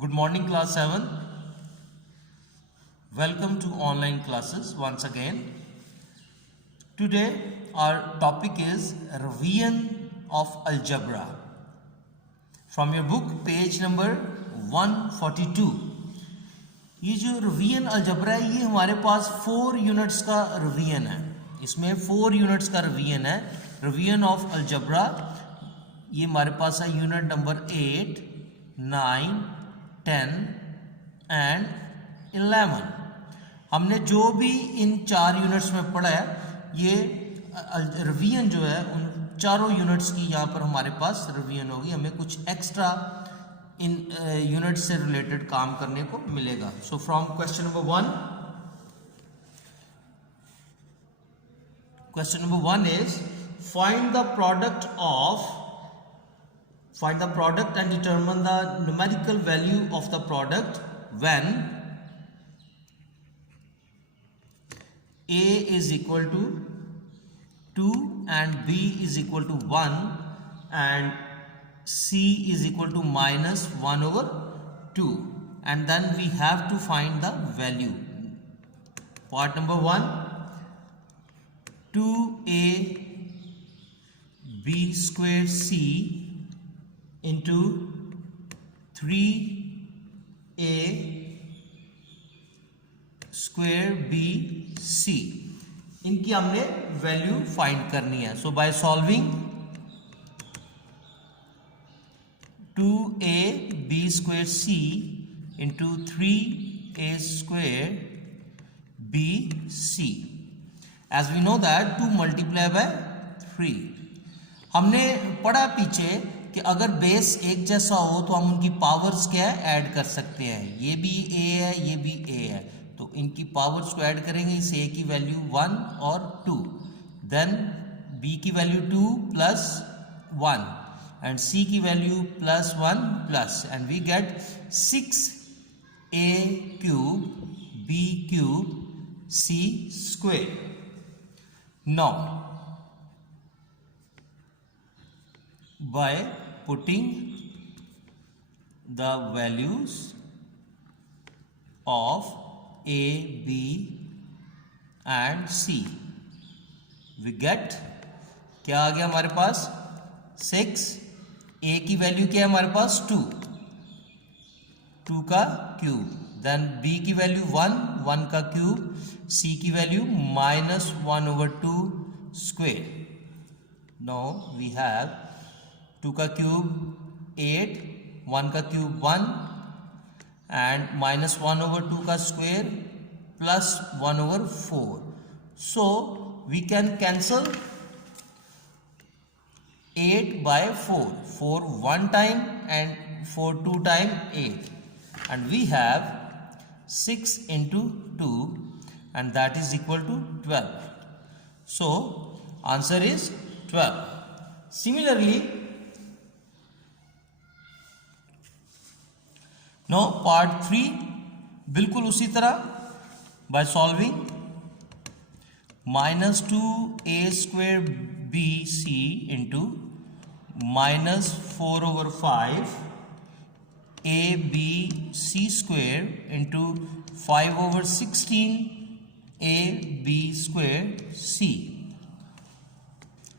Good morning, class 7. Welcome to online classes once again. Today our topic is revision of algebra. From your book, page number 142. ये जो revision algebra है, ये हमारे पास 4 units का revision है. इसमें 4 units का रिवीजन है. रिवीजन ऑफ अलजेब्रा ये हमारे पास है यूनिट नंबर 8, 9, 10 एंड 11. हमने जो भी इन 4 यूनिट्स में पढ़ा है, ये रिवीजन जो है उन चारों यूनिट्स की यहाँ पर हमारे पास रिवीजन होगी. हमें कुछ एक्स्ट्रा इन यूनिट से रिलेटेड काम करने को मिलेगा. So from question number 1. Question number 1 is find the product and determine the numerical value of the product when a is equal to 2 and b is equal to 1 and c is equal to minus 1 over 2, and then we have to find the value. Part number 1, 2a b square c into 3a square b c, इनकी हमने value find करनी है. So by solving 2a b square c into 3a square b c, as we know that 2 multiply by 3. हमने पढ़ा पीछे कि अगर base एक जैसा हो तो हम उनकी पावर्स क्या है, ऐड कर सकते हैं. ये भी a है, ये भी a है, तो इनकी पावर्स को ऐड करेंगे. इस a की वैल्यू 1 और 2, देन b की वैल्यू 2 प्लस 1 and c की value plus 1 plus, and we get 6a cube b cube c square. Now by putting the values of a, b and c, we get क्या आ गया हमारे पास 6. a की value क्या है हमारे पास 2 का क्यूब, देन b की वैल्यू 1 का क्यूब, c की value minus 1 over 2 square. now we have 2 का क्यूब 8, 1 का क्यूब 1 and minus 1 over 2 का square plus 1 over 4. so we can cancel 8 by 4 one time and 4 2 time 8, and we have 6 into 2 and that is equal to 12. so answer is 12. similarly now part 3 बिल्कुल उसी तरह by solving minus 2a square bc into minus 4 over 5 a b c square into 5 over 16 a b square c.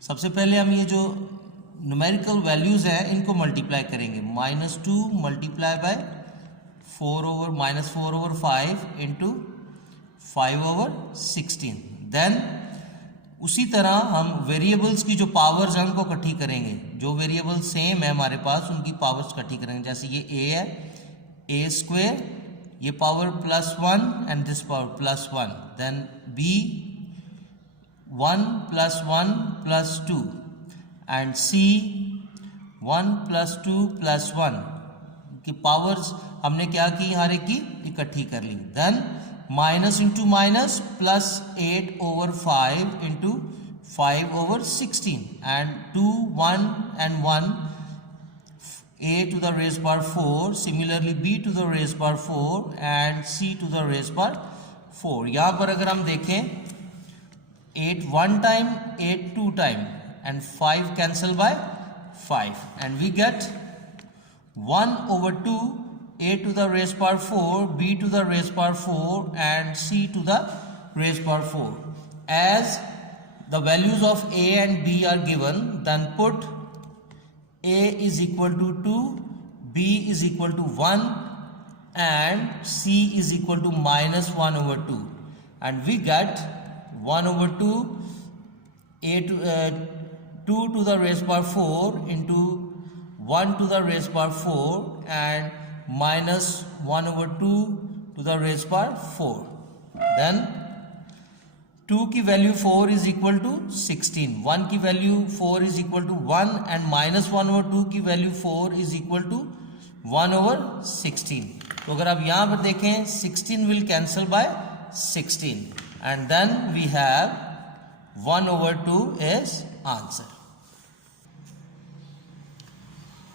सबसे पहले हम ये जो numerical values है इनको मल्टीप्लाई करेंगे. -2 multiply by 4 over 5 into 5 over 16. Then उसी तरह हम वेरिएबल्स की जो पावर्स हैं उनको इकट्ठी करेंगे. जो वेरिएबल सेम है हमारे पास उनकी पावर्स इकट्ठी करेंगे. जैसे ये a है, a स्क्वायर, ये power +1 and this power +1, then b 1 + 1 + 2 and c 1 + 2 + 1 की पावर्स हमने क्या की, हर एक की इकट्ठी कर ली. Then minus into minus plus 8 over 5 into 5 over 16 and 2 1 and 1 a to the raised power 4, similarly b to the raised power 4 and c to the raised power 4. यहाँ पर अगर हम देखें 8 1 time, 8 2 time and 5 cancel by 5 and we get 1 over 2 a to the raised power 4, b to the raised power 4 and c to the raised power 4. As the values of a and b are given, then put a is equal to 2, b is equal to 1 and c is equal to minus 1 over 2. And we get 1 over 2 a to 2 to the raised power 4 into 1 to the raised power 4 and minus 1 over 2 to the raised power 4. Then 2 की value 4 is equal to 16, 1 की value 4 is equal to 1 and minus 1 over 2 की value 4 is equal to 1 over 16. तो अगर आप यहाँ पर देखें 16 will cancel by 16 and then we have 1 over 2 is answer.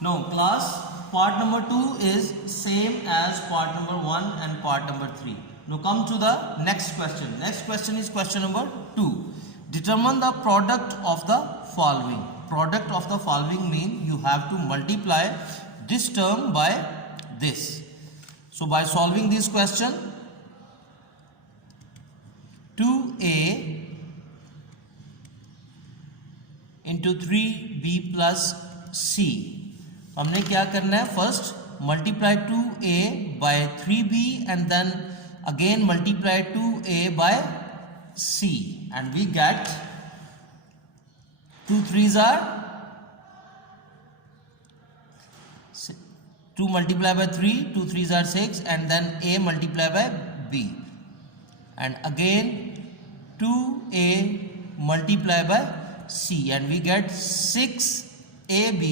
Now class, part number 2 is same as part number 1 and part number 3. Now come to the next question. Next question is question number 2. Determine the product of the following. Product of the following mean you have to multiply this term by this. So by solving this question, 2a into 3b plus c. हमने क्या करना है? First multiply 2a by 3b and then again multiply 2a by c and we get 2 3s are 2 multiplied by 3, 2 3s are 6 and then a multiplied by b and again 2a multiplied by c and we get 6ab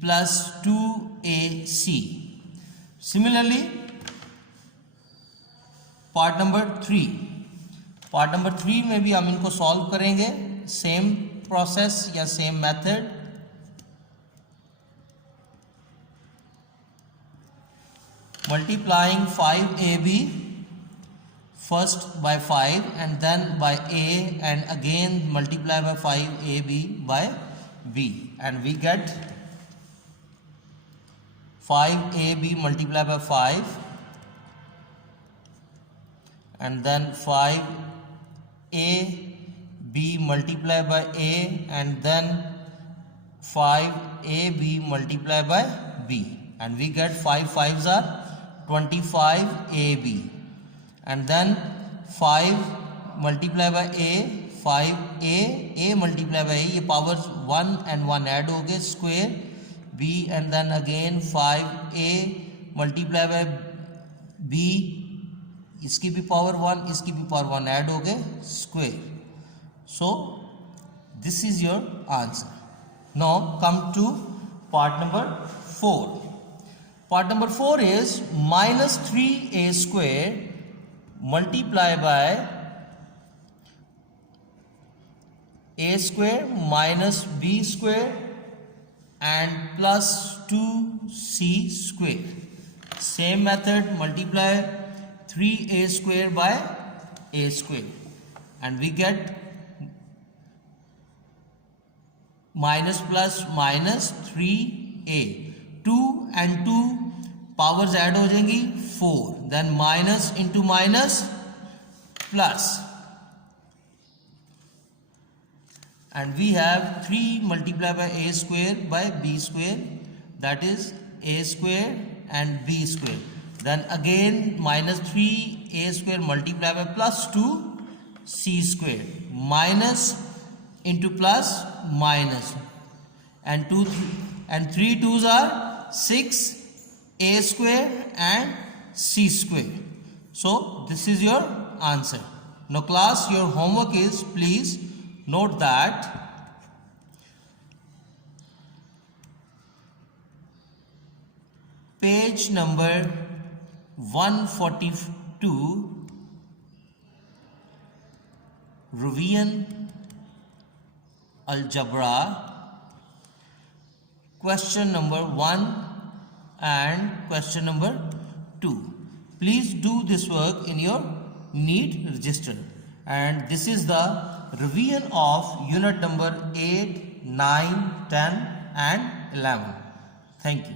plus 2ac. Similarly, part number 3 में भी हम इनको solve करेंगे, same process या same method. Multiplying 5ab first by 5 and then by a and again multiply by 5ab by b and we get 5ab multiplied by 5 and then 5ab multiplied by a and then 5ab multiplied by b and we get 5 5s are 25ab and then 5 multiplied by a 5a multiplied by a, ये powers 1 and 1 add हो गए, square b and then again 5a multiplied by b, इसकी भी power 1 इसकी भी power 1 add हो गए, square. So this is your answer. Now come to part number 4. Part number 4 is minus 3a square multiply by a square minus b square and plus 2c square. Same method, multiply 3a square by a square and we get minus plus minus 3a. 2 and 2 powers add हो जाएंगी 4, then minus into minus plus and we have 3 multiplied by a square by b square, that is a square and b square. Then again minus 3a square multiplied by plus 2c square, minus into plus minus and 2 3 and 3 2s are 6 a square and c square. So this is your answer. Now class, your homework is, please note that page number 142, Revision Algebra, question number 1 and question number 2. Please do this work in your NEET register. And this is the revision of unit number 8, 9, 10 and 11. Thank you.